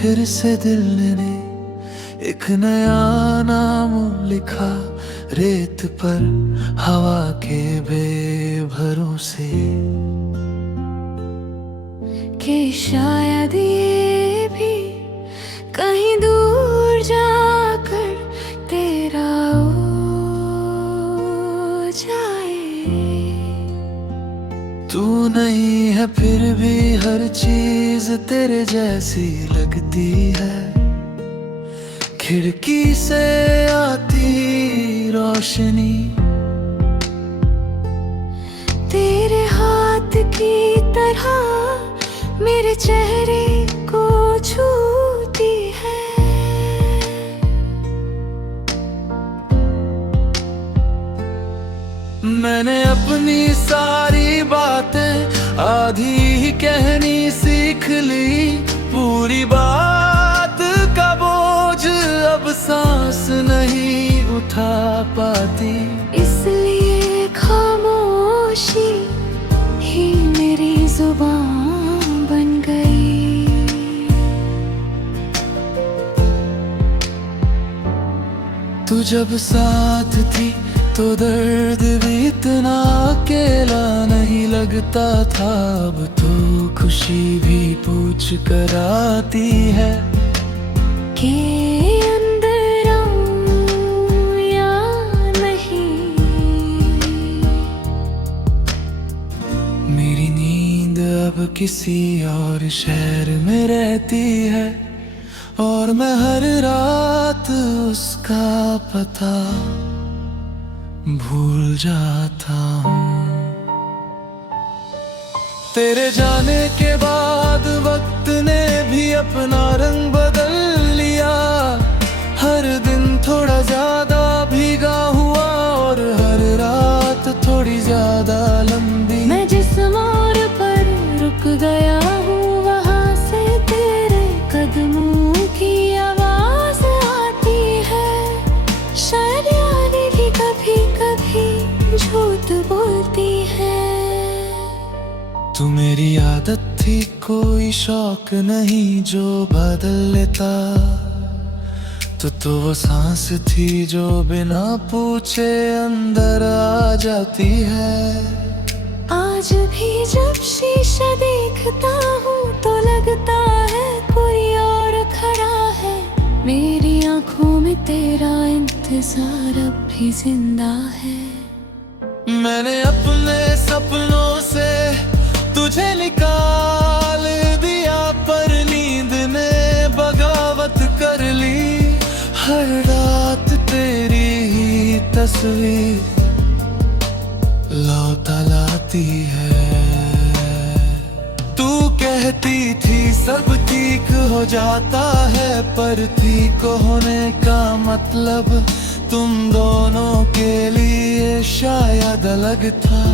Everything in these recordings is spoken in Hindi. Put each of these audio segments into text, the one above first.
फिर से दिल ने एक नया नाम लिखा रेत पर हवा के बेभरोसे, कि शायद ये भी कहीं दूर जाकर तेरा हो जाए। तू नहीं है फिर भी हर चीज तेरे जैसी लगती है, खिड़की से आती रोशनी, तेरे हाथ की तरह मेरे चेहरे को छूती है। मैंने अपनी सारी बातें आधी ही कहनी सीख ली, पूरी बात का बोझ अब सांस नहीं उठा पाती, इसलिए खामोशी ही मेरी जुबान बन गई। तू जब साथ थी तो दर्द भी इतना अकेला नहीं लगता था, अब तो खुशी भी पूछ कर आती है के अंदर आऊं या नहीं। मेरी नींद अब किसी और शहर में रहती है, और मैं हर रात उसका पता भूल जाता हूँ। तेरे जाने के बाद वक्त ने भी अपना रंग बदल लिया, हर दिन थोड़ा ज्यादा भीगा हुआ और हर रात थोड़ी ज्यादा लंबी। मैं जिस मोड़ पर रुक गया हूँ वहाँ से तेरे कदमों की आवाज आती है, शायद यादें भी कभी कभी झूठ बोलती है। तू मेरी आदत थी कोई शौक नहीं जो बदल लेता, तो वो सांस थी जो बिना पूछे अंदर आ जाती है। आज भी जब शीशा देखता हूँ तो लगता है कोई और खड़ा है, मेरी आंखों में तेरा इंतजार अब भी जिंदा है। मैंने अपने सपनों से तुझे निकाल दिया, पर नींद ने बगावत कर ली, हर रात तेरी ही तस्वीर लौटा लाती है। तू कहती थी सब ठीक हो जाता है, पर ठीक होने का मतलब तुम दोनों के लिए शायद अलग था।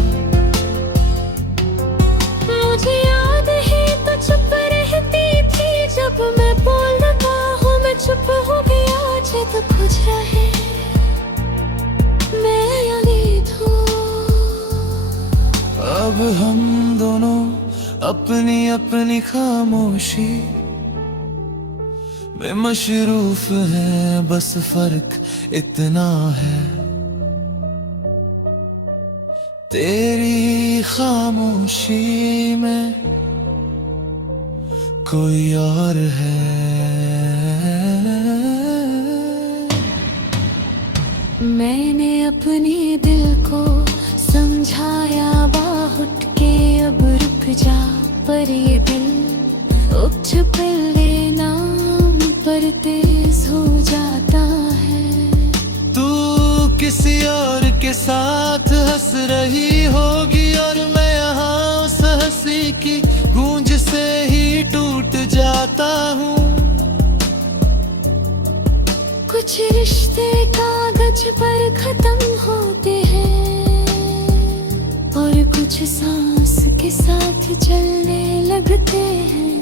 मुझे याद है तो चुप रहती थी, जब मैं बोल रहा हूँ मैं चुप हो गया, जब कुछ रहे मैं यही हूँ। अब हम दोनों अपनी अपनी खामोशी में मशरूफ हैं, बस फर्क इतना है तेरी खामोशी में कोई और है। मैंने अपने दिल को समझाया बाहुट के अब रुक जा, पर ये दिल अब छुपले नाम पर तेज हो जाता है। तू किसी और के साथ हंस रही होगी और मैं यहाँ उस हंसी की गूंज से ही टूट जाता हूँ। कुछ रिश्ते कागज पर खत्म होते हैं और कुछ सांस के साथ चलने लगते हैं।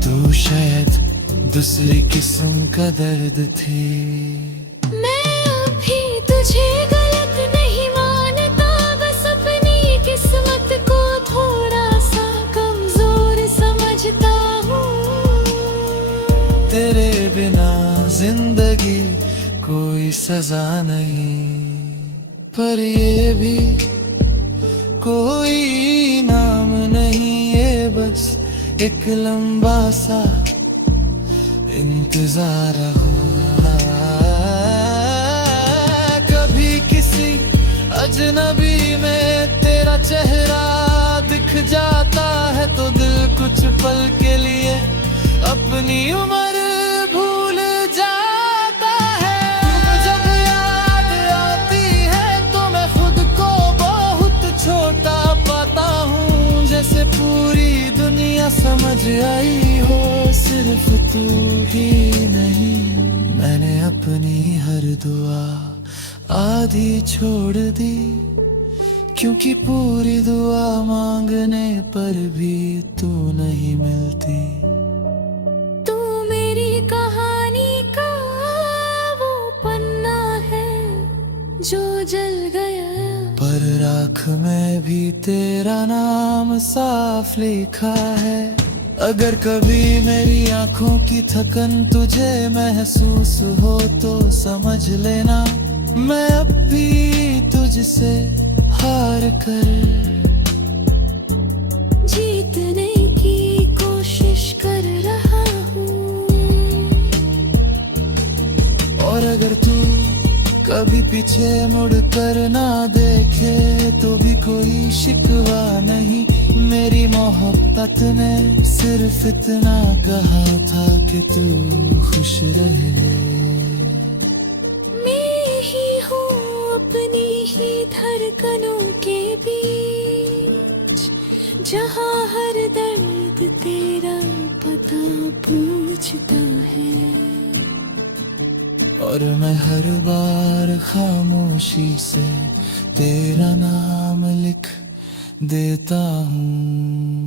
तू शायद दूसरी किस्म का दर्द थी। मैं अभी तुझे गलत नहीं मानता, बस अपनी किस्मत को थोड़ा सा कमजोर समझता हूँ। तेरे बिना जिंदगी कोई सजा नहीं, पर ये भी कोई नाम नहीं, ये बस एक लंबा सा इंतजार हुआ। कभी किसी अजनबी में तेरा चेहरा दिख जाता है तो दिल कुछ पल के लिए अपनी उम्र भूल जाता है। जब याद आती है तो मैं खुद को बहुत छोटा पाता हूँ, जैसे पूरी दुनिया समझ आई हो, सिर्फ तू ही नहीं। मैंने अपनी हर दुआ आधी छोड़ दी, क्योंकि पूरी दुआ मांगने पर भी तू नहीं मिलती। तू मेरी कहानी का वो पन्ना है जो जल गया, पर राख में भी तेरा नाम साफ लिखा है। अगर कभी मेरी आंखों की थकन तुझे महसूस हो तो समझ लेना, मैं अब भी तुझसे हार कर जीतने की कोशिश कर रहा हूँ। और अगर तू कभी पीछे मुड़ कर ना देखे तो भी कोई शिकवा नहीं, मेरी मोहब्बत ने सिर्फ इतना कहा था कि तू खुश रहे। मैं ही हूँ अपनी ही धड़कनों के बीच, जहाँ हर दर्द तेरा पता पूछता है। और मैं हर बार खामोशी से तेरा नाम लिख देता हूँ।